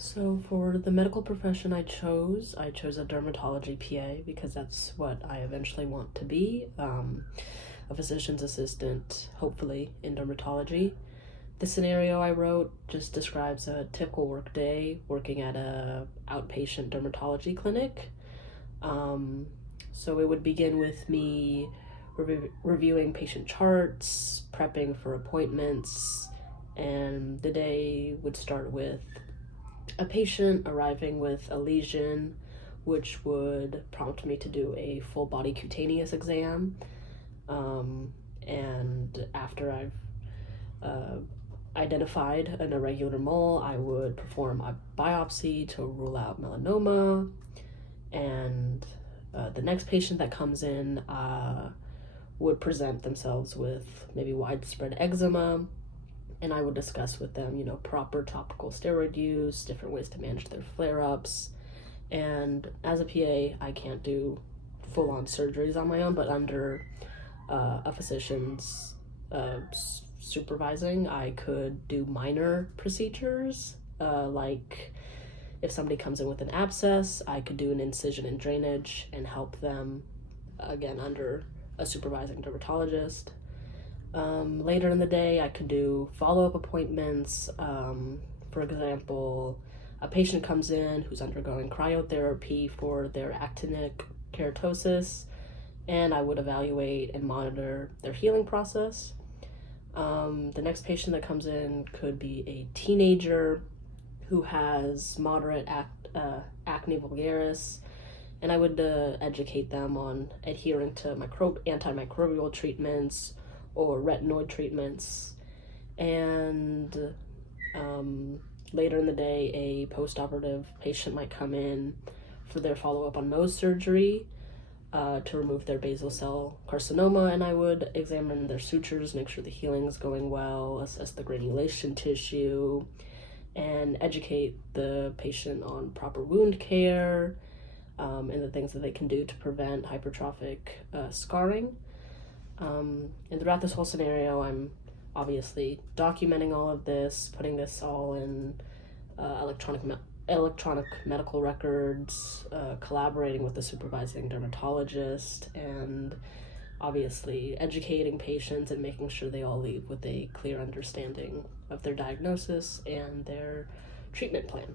So for the medical profession I chose a dermatology PA because that's what I eventually want to be, a physician's assistant, hopefully in dermatology. The scenario I wrote just describes a typical workday working at a outpatient dermatology clinic. Um, so it would begin with me reviewing patient charts, prepping for appointments, and the day would start with a patient arriving with a lesion, which would prompt me to do a full body cutaneous exam. And after I've identified an irregular mole, I would perform a biopsy to rule out melanoma. And the next patient that comes in would present themselves with maybe widespread eczema, and I would discuss with them, proper topical steroid use, different ways to manage their flare-ups. And as a PA, I can't do full-on surgeries on my own, but under a physician's supervising, I could do minor procedures, like if somebody comes in with an abscess, I could do an incision and drainage and help them, again, under a supervising dermatologist. Later in the day, I could do follow-up appointments. For example, a patient comes in who's undergoing cryotherapy for their actinic keratosis, and I would evaluate and monitor their healing process. The next patient that comes in could be a teenager who has moderate acne vulgaris, and I would educate them on adhering to antimicrobial treatments or retinoid treatments. And later in the day, a postoperative patient might come in for their follow-up on Mohs surgery to remove their basal cell carcinoma, and I would examine their sutures, make sure the healing is going well, assess the granulation tissue, and educate the patient on proper wound care, and the things that they can do to prevent hypertrophic scarring. And throughout this whole scenario, I'm obviously documenting all of this, putting this all in electronic medical records, collaborating with the supervising dermatologist, and obviously educating patients and making sure they all leave with a clear understanding of their diagnosis and their treatment plan.